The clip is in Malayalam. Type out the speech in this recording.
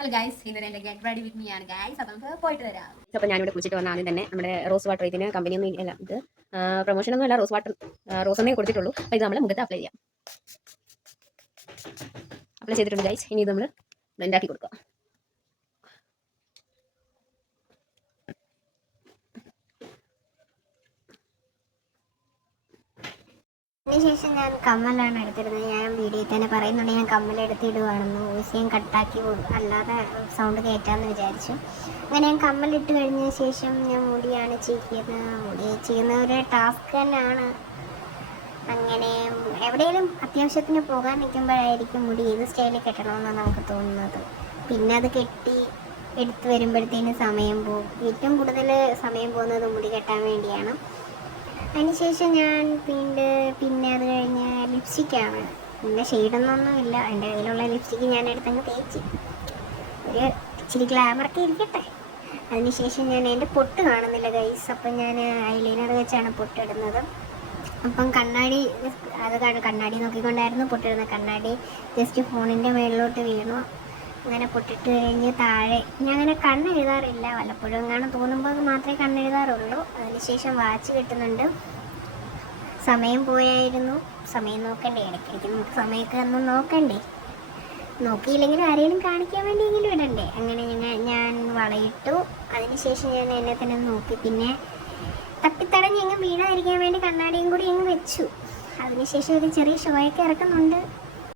ഹലോ ഗൈസ്, ഇന്നലെ എൻ്റെ ഗെറ്റ് റെഡി വിത്ത് മീ ആണ് ഗൈസ്. അപ്പോൾ നമുക്ക് പോയിട്ട് വരാം. അപ്പോൾ ഞാനിവിടെ കുളിച്ചിട്ട് വന്ന ആദ്യം തന്നെ നമ്മുടെ റോസ് വാട്ടർ, ഇതിന് കമ്പനിയൊന്നും ഇല്ല, ഇത് പ്രൊമോഷനൊന്നും അല്ല, റോസ് ഒന്നേ കൊടുത്തിട്ടുള്ളൂ. അപ്പോൾ ഇത് നമ്മൾ മുഖത്ത് അപ്ലൈ ചെയ്യാം. അപ്ലൈ ചെയ്തിട്ടുണ്ട് ഗൈസ്. ഇനി ഇത് നമ്മൾ ബ്ലെൻഡ് ആക്കി കൊടുക്കുക. അതിനുശേഷം ഞാൻ കമ്മലാണ് എടുത്തിരുന്നത്. ഞാൻ വീഡിയോയിൽ തന്നെ പറയുന്നുണ്ട് ഞാൻ കമ്മലെടുത്തിടുവാണെന്ന്. വോയിസ് ഞാൻ കട്ടാക്കി അല്ലാതെ സൗണ്ട് കയറ്റാമെന്ന് വിചാരിച്ചു. അങ്ങനെ ഞാൻ കമ്മലിട്ട് കഴിഞ്ഞ ശേഷം ഞാൻ മുടിയാണ് ചെയ്യുന്നത്. മുടി ചെയ്യുന്ന ഒരു ടാസ്ക് തന്നെയാണ്. അങ്ങനെ എവിടെയെങ്കിലും അത്യാവശ്യത്തിന് പോകാൻ നിൽക്കുമ്പോഴായിരിക്കും മുടി ഏത് സ്റ്റൈലിൽ കെട്ടണമെന്നാണ് നമുക്ക് തോന്നുന്നത്. പിന്നെ അത് കെട്ടി എടുത്ത് വരുമ്പോഴത്തേന് സമയം പോകും. ഏറ്റവും കൂടുതൽ സമയം പോകുന്നത് മുടി കെട്ടാൻ വേണ്ടിയാണ്. അതിനുശേഷം ഞാൻ പിന്നെ അത് കഴിഞ്ഞ് ലിപ്സ്റ്റിക്കാണ്. പിന്നെ ഷെയ്ഡൊന്നൊന്നുമില്ല, എൻ്റെ കയ്യിലുള്ള ലിപ്സ്റ്റിക്ക് ഞാൻ എടുത്തങ്ങ് തേച്ച് ഒരു ഇച്ചിരി ഗ്ലാമറൊക്കെ ഇരിക്കട്ടെ. അതിനുശേഷം ഞാൻ എൻ്റെ പൊട്ട് കാണുന്നില്ല ഗൈസ്. അപ്പം ഞാൻ ഐലൈനർ വെച്ചാണ് പൊട്ടിടുന്നത്. അപ്പം കണ്ണാടി നോക്കിക്കൊണ്ടായിരുന്നു പൊട്ടിടുന്നത്. കണ്ണാടി ജസ്റ്റ് ഫോണിൻ്റെ മേളിലോട്ട് വീണു. അങ്ങനെ പൊട്ടിട്ട് കഴിഞ്ഞ് താഴെ ഞാൻ അങ്ങനെ കണ്ണെഴുതാറില്ല, വല്ലപ്പോഴും അങ്ങനെ തോന്നുമ്പോൾ മാത്രമേ കണ്ണെഴുതാറുള്ളൂ. അതിനുശേഷം വാച്ച് കിട്ടുന്നുണ്ട്. സമയം പോയായിരുന്നു. സമയം നോക്കണ്ടേ, ഇടയ്ക്കിടയ്ക്ക് നമുക്ക് സമയമൊക്കെ ഒന്നും നോക്കണ്ടേ. നോക്കിയില്ലെങ്കിൽ ആരെങ്കിലും കാണിക്കാൻ വേണ്ടിയെങ്കിലും ഇടണ്ടേ. അങ്ങനെ ഞാൻ വളയിട്ടു. അതിനുശേഷം ഞാൻ എന്നെ തന്നെ നോക്കി. പിന്നെ തപ്പിത്തടഞ്ഞ് വീഴാതിരിക്കാൻ വേണ്ടി കണ്ണാടിയും കൂടി അങ്ങ് വെച്ചു. അതിനുശേഷം ഒരു ചെറിയ ഷോയൊക്കെ ഇറക്കുന്നുണ്ട്.